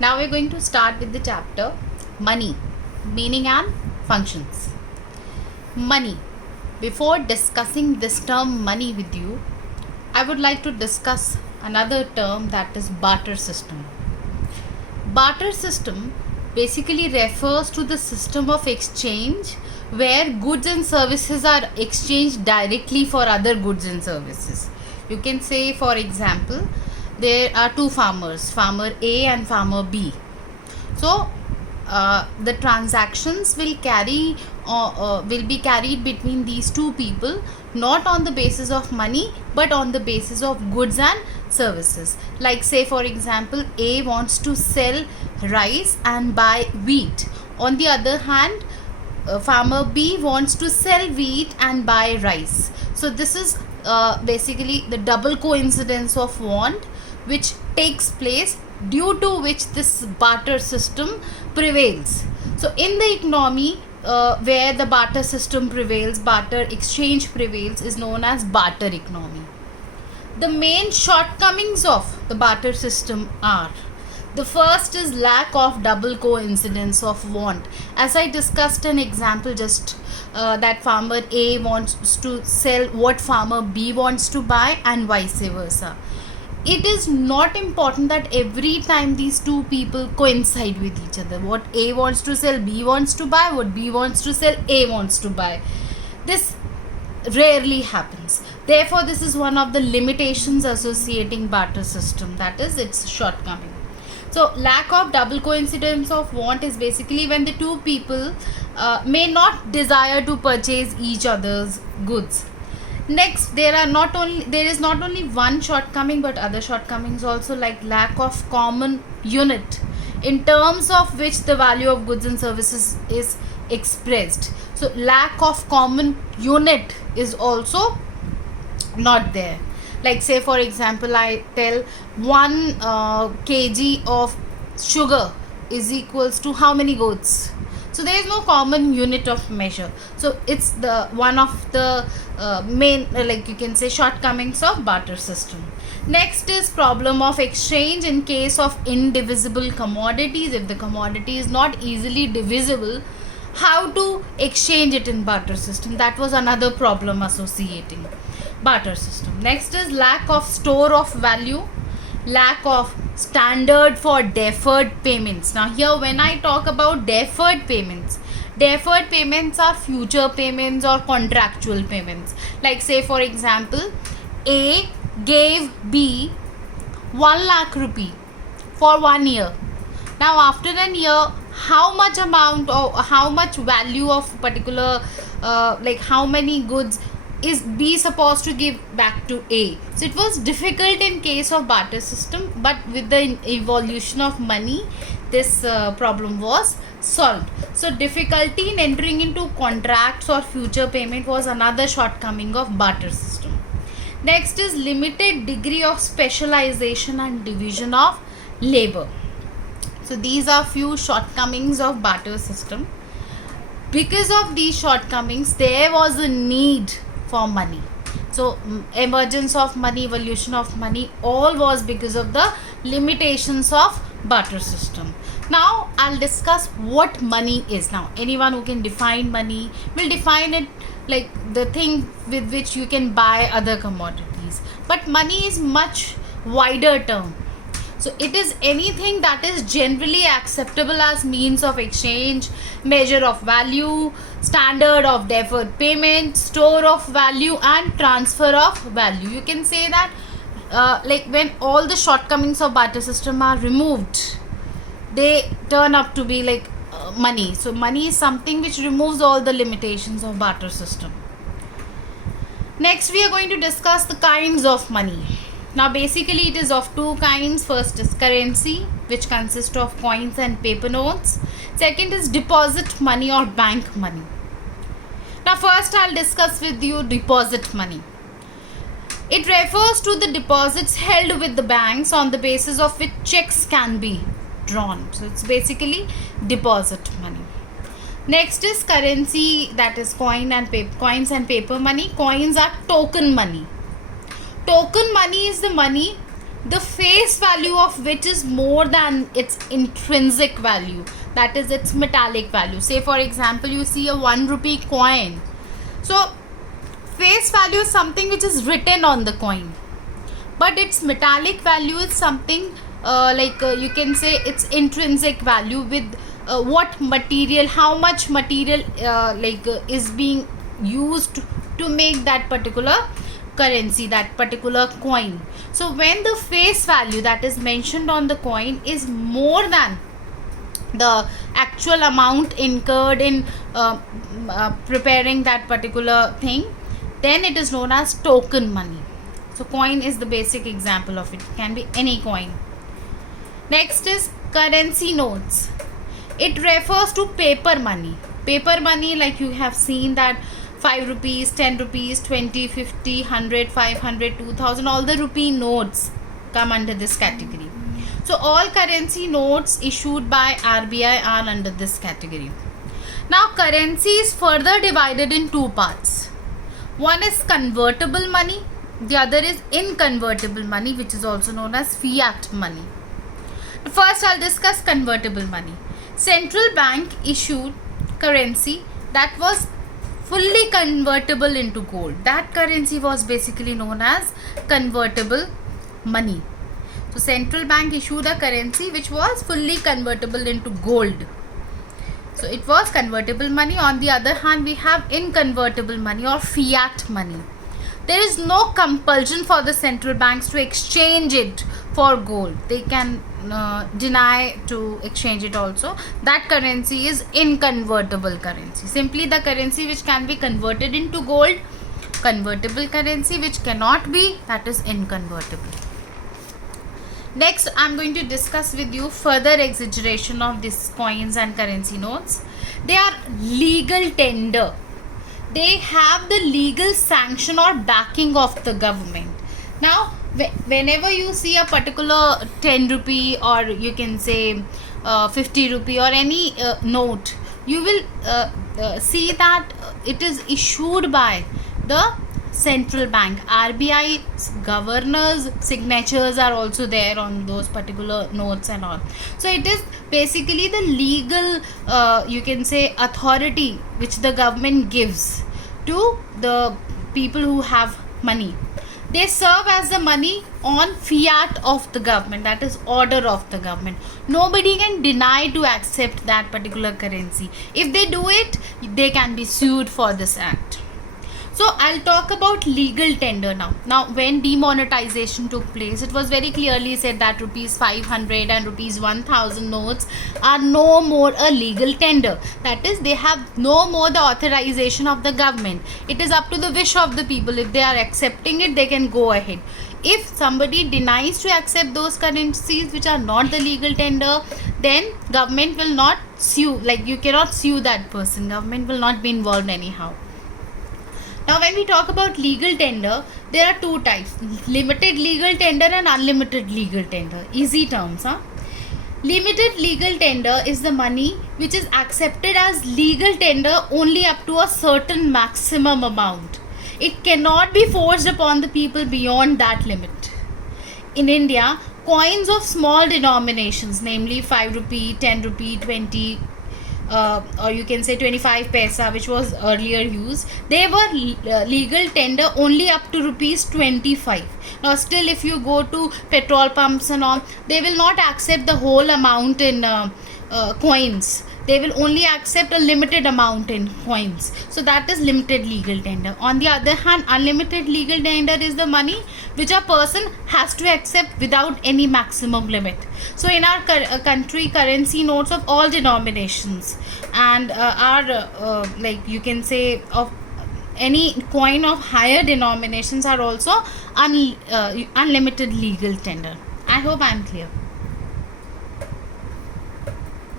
Now we're going to start with the chapter Money, Meaning and Functions. Money. Before discussing this term money with you, I would like to discuss another term, that is barter system. Barter system basically refers to the system of exchange where goods and services are exchanged directly for other goods and services. You can say, for example, there are two farmers, farmer A and farmer B. So the transactions will be carried between these two people, not on the basis of money but on the basis of goods and services. Like, say for example, A wants to sell rice and buy wheat. On the other hand, farmer B wants to sell wheat and buy rice. So this is basically the double coincidence of want which takes place, due to which this barter system prevails. So in the economy where the barter system prevails, barter exchange prevails, is known as barter economy. The main shortcomings of the barter system are: the first is lack of double coincidence of want. As I discussed an example just that farmer A wants to sell what farmer B wants to buy and vice versa. It is not important that every time these two people coincide with each other. What A wants to sell, B wants to buy. What B wants to sell, A wants to buy. This rarely happens. Therefore, this is one of the limitations associating barter system, that is its shortcoming. So lack of double coincidence of want is basically when the two people may not desire to purchase each other's goods. Next, there is not only one shortcoming but other shortcomings also, like lack of common unit in terms of which the value of goods and services is expressed. So lack of common unit is also not there. Like, say for example, I tell 1 kg of sugar is equals to how many goats. So there is no common unit of measure. So it's the one of the main like you can say shortcomings of barter system. Next is problem of exchange in case of indivisible commodities. If the commodity is not easily divisible, how to exchange it in barter system? That was another problem associating barter system. Next is lack of store of value, lack of standard for deferred payments. Now here, when I talk about deferred payments are future payments or contractual payments. Like, say for example, A gave B 1 lakh rupee for 1 year. Now after an year, how much amount or how much value of particular like how many goods is B supposed to give back to A? So it was difficult in case of barter system, but with the evolution of money, this problem was solved. So difficulty in entering into contracts or future payment was another shortcoming of barter system. Next is limited degree of specialization and division of labor. So these are few shortcomings of barter system. Because of these shortcomings, there was a need for money. So emergence of money, evolution of money, all was because of the limitations of barter system. Now I'll discuss what money is. Now anyone who can define money will define it like the thing with which you can buy other commodities, but money is much wider term. So it is anything that is generally acceptable as means of exchange, measure of value, standard of deferred payment, store of value and transfer of value. You can say that like when all the shortcomings of barter system are removed, they turn up to be like money. So money is something which removes all the limitations of barter system. Next, we are going to discuss the kinds of money. Now basically it is of two kinds. First is currency, which consists of coins and paper notes. Second is deposit money or bank money. Now first I'll discuss with you deposit money. It refers to the deposits held with the banks on the basis of which checks can be drawn. So it's basically deposit money. Next is currency, that is coins and paper money. Coins are token money. Token money is the money the face value of which is more than its intrinsic value, that is its metallic value. Say for example, you see a 1 rupee coin. So face value is something which is written on the coin, but its metallic value is something you can say its intrinsic value, with what material, how much material is being used to make that particular currency, that particular coin. So when the face value that is mentioned on the coin is more than the actual amount incurred in preparing that particular thing, then it is known as token money. So coin is the basic example of it. It can be any coin. Next is currency notes. It refers to paper money. Paper money, like you have seen that 5 rupees, 10 rupees, 20, 50, 100, 500, 2000, all the rupee notes come under this category. So all currency notes issued by RBI are under this category. Now currency is further divided in two parts. One is convertible money, the other is inconvertible money, which is also known as fiat money. First I'll discuss convertible money. Central bank issued currency that was fully convertible into gold. That currency was basically known as convertible money. So central bank issued a currency which was fully convertible into gold. So it was convertible money. On the other hand, we have inconvertible money or fiat money. There is no compulsion for the central banks to exchange it for gold. They can deny to exchange it also. That currency is inconvertible currency. Simply the currency which can be converted into gold. Convertible currency which cannot be, that is inconvertible. Next, I am going to discuss with you further exaggeration of these coins and currency notes. They are legal tender. They have the legal sanction or backing of the government. Now, whenever you see a particular 10 rupee or you can say 50 rupee or any note, you will see that it is issued by the central bank. RBI governors' signatures are also there on those particular notes and all. So it is basically the legal you can say authority which the government gives to the people who have money. They serve as the money on fiat of the government, that is order of the government. Nobody can deny to accept that particular currency. If they do it, they can be sued for this act. So I'll talk about legal tender now. Now when demonetization took place, it was very clearly said that rupees 500 and rupees 1000 notes are no more a legal tender. That is, they have no more the authorization of the government. It is up to the wish of the people. If they are accepting it, they can go ahead. If somebody denies to accept those currencies which are not the legal tender, then government will not sue. Like you cannot sue that person. Government will not be involved anyhow. Now when we talk about legal tender, there are two types: limited legal tender and unlimited legal tender. Easy terms, huh? Limited legal tender is the money which is accepted as legal tender only up to a certain maximum amount. It cannot be forced upon the people beyond that limit. In India, coins of small denominations, namely 5 rupee, 10 rupee, 20 or you can say 25 paisa, which was earlier used, they were legal tender only up to rupees 25. Now still if you go to petrol pumps and all, they will not accept the whole amount in coins. They will only accept a limited amount in coins. So that is limited legal tender. On the other hand, unlimited legal tender is the money which a person has to accept without any maximum limit. So in our country, currency notes of all denominations and are like you can say of any coin of higher denominations are also unlimited legal tender. I hope I am clear.